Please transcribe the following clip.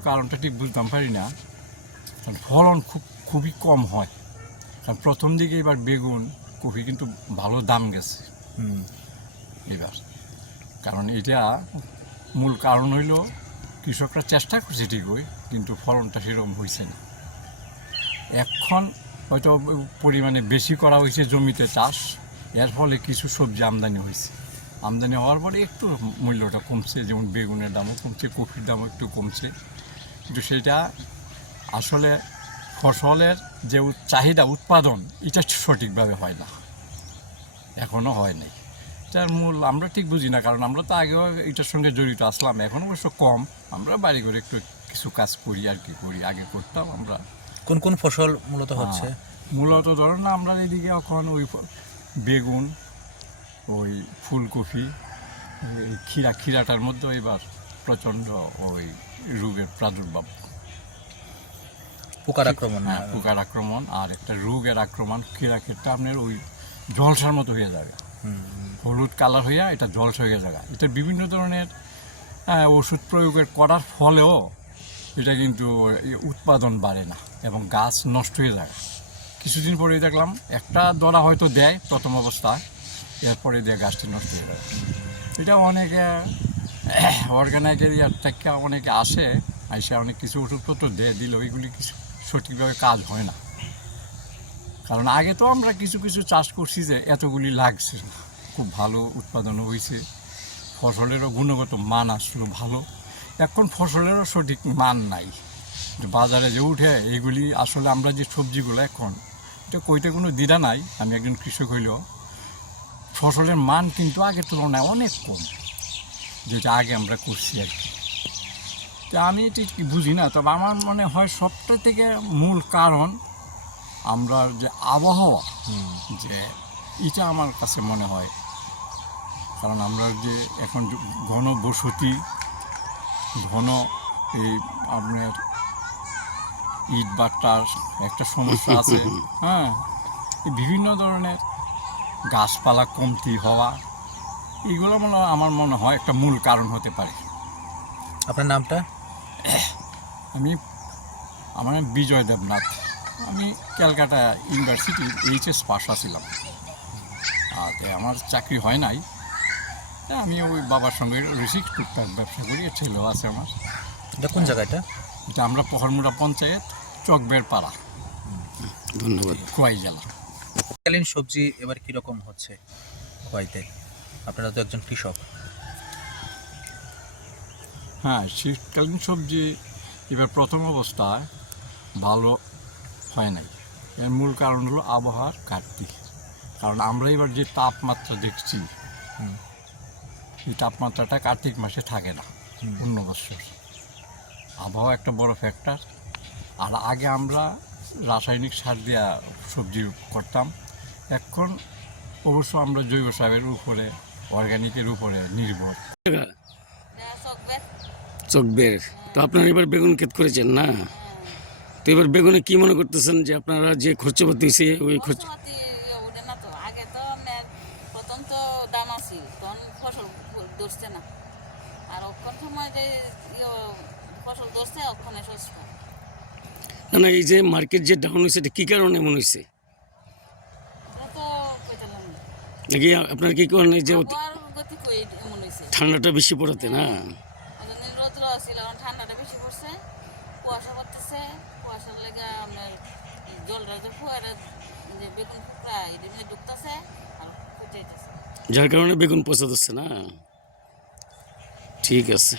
কারণটা ঠিক বুঝতাম পারি না। কারণ ফলন খুব খুবই কম হয়। কারণ প্রথম দিকে এবার বেগুন কপি কিন্তু ভালো দাম গেছে। হুম। এবার। কারণ এটা মূল কারণ হইল কৃষকরা চেষ্টা করছে ঠিকই কিন্তু ফলনটা সেরকম হয়েছে না। এখন হয়তো পরিমাণে বেশি করা হয়েছে জমিতে চাষ এর ফলে কিছু সবজি আমদানি হয়েছে আমদানি হওয়ার পরে একটু মূল্যটা কমছে যেমন বেগুনের দামও কমছে কফির দামও একটু কমছে। কিন্তু সেটা আসলে ফসলের যে চাহিদা উৎপাদন এটা সঠিকভাবে হয় না। এখনও হয় নাই। এটার মূল আমরা ঠিক বুঝি না কারণ আমরা তো আগেও এটার সঙ্গে জড়িত আসলাম এখন অবশ্য কম। আমরা বাড়ি করে একটু কিছু কাজ করি আর কি করি আগে করতাম আমরা। কোন কোন ফসল মূলত হচ্ছে? মূলত ধরুন না আমরা এদিকে এখন ওই বেগুন ওই ফুলকপি এই ক্ষীরা ক্ষীরাটার মধ্যে এবার প্রচণ্ড ওই রোগের প্রাদুর্ভাব। পোকার আক্রমণ হ্যাঁ পোকার আক্রমণ আর একটা রোগের আক্রমণ ক্ষীরা ক্ষেতটা আপনার ওই জলসার মতো হয়ে যাবে। হলুদ কালার হইয়া এটা জলসা হয়ে যাবে। এটা বিভিন্ন ধরনের ওষুধ প্রয়োগের করার ফলেও এটা কিন্তু উৎপাদন বাড়ে না এবং গাছ নষ্ট হয়ে যায়। কিছুদিন পরে দেখলাম একটা দরা হয়তো দেয় প্রথম অবস্থায় এরপরে দিয়ে গাছটি নষ্ট হয়ে যায়। এটা অনেকে অর্গানাইক এরিয়ার থেকে অনেকে আসে এসে অনেক কিছু ওষুধপত্র দিয়ে দিলে ওইগুলি কিছু সঠিকভাবে কাজ হয় না। কারণ আগে তো আমরা কিছু কিছু চাষ করছি যে এতগুলি লাগছে, খুব ভালো উৎপাদন হয়েছে, ফসলেরও গুণগত মান আসলো ভালো, এখন ফসলেরও সঠিক মান নাই। বাজারে যে উঠে এইগুলি আসলে আমরা যে সবজিগুলো এখন, এটা কইতে কোনো দ্বিধা নাই, আমি একজন কৃষক হইলেও, ফসলের মান কিন্তু আগের তুলনায় অনেক কম। যেটা আগে আমরা করছি আর কি। তো আমি ঠিক বুঝি না তবে আমার মনে হয় সবটা থেকে মূল কারণ আমরা যে আবহাওয়া যে এটা আমার কাছে মনে হয়। কারণ আমরা যে এখন ঘন বসতি ঘন এই আপনার ইট বাট্টার একটা সমস্যা আছে হ্যাঁ? এই বিভিন্ন ধরনের গাছপালা কমতি হওয়া এইগুলো মনে হয় আমার মনে হয় একটা মূল কারণ হতে পারে। আপনার নামটা? আমি আমার নাম বিজয় দেবনাথ। আমি ক্যালকাটা ইউনিভার্সিটির এইচএস পাস ছিলাম আর আমার চাকরি হয় নাই। তা আমি ওই বাবার সঙ্গে ঋষিক টুকটাক ব্যবসা করি ছেলেও আছে আমার। এটা কোন জায়গাটা এটা? আমরা পহরমুড়া পঞ্চায়েত চকবের পাড়া ধন্যবাদ। খোয়াই জেলা। সবজি এবার কীরকম হচ্ছে হওয়াইতে আপনারা তো একজন কৃষক। হ্যাঁ শীতকালীন সবজি এবার প্রথম অবস্থায় ভালো হয় নাই। এর মূল কারণ হলো আবহাওয়ার ঘাটতি। কারণ আমরা এবার যে তাপমাত্রা দেখছি। এই তাপমাত্রাটা কার্তিক মাসে থাকে না। অন্য বছর। আবহাওয়া একটা বড় ফ্যাক্টর আর আগে আমরা রাসায়নিক সার দিয়া সবজি করতাম। এখন অবশ্য আমরা জৈব সারের উপরে অর্গানিকের উপরে নির্ভর। চকবের তো আপনারা এবার বেগুন ক্ষেত করেছেন না? তো এবার বেগুনে কি মনে করতেছেন যে আপনারা যে খরচাপাতি হয়েছে ওই খরচ ওঠে না তো। আগে তো প্রথম তো দাম আছিল তখন ফসল ধরছে না। আর অক্ষণ সময় যে ইয়ে ফসল ধরছে অক্ষণে সস্তা না না এই যে মার্কেট যে ডাউন হয়েছে এটা কী কারণে এমন হয়েছে এটা তো কইতালাম নাকি আপনার কি করেন যে ঠান্ডাটা বেশি পড়াতে না? ঠান্ডাটা বেশি পড়ছে। কুয়াশা পড়তেছে কুয়াশার লেগে আপনার জলটা যে ফুয়ারে যে বেগুন ফুকরা এটা মধ্যে ঢুকতেছে আর যার কারণে বেগুন পচা দিচ্ছে না? ঠিক আছে।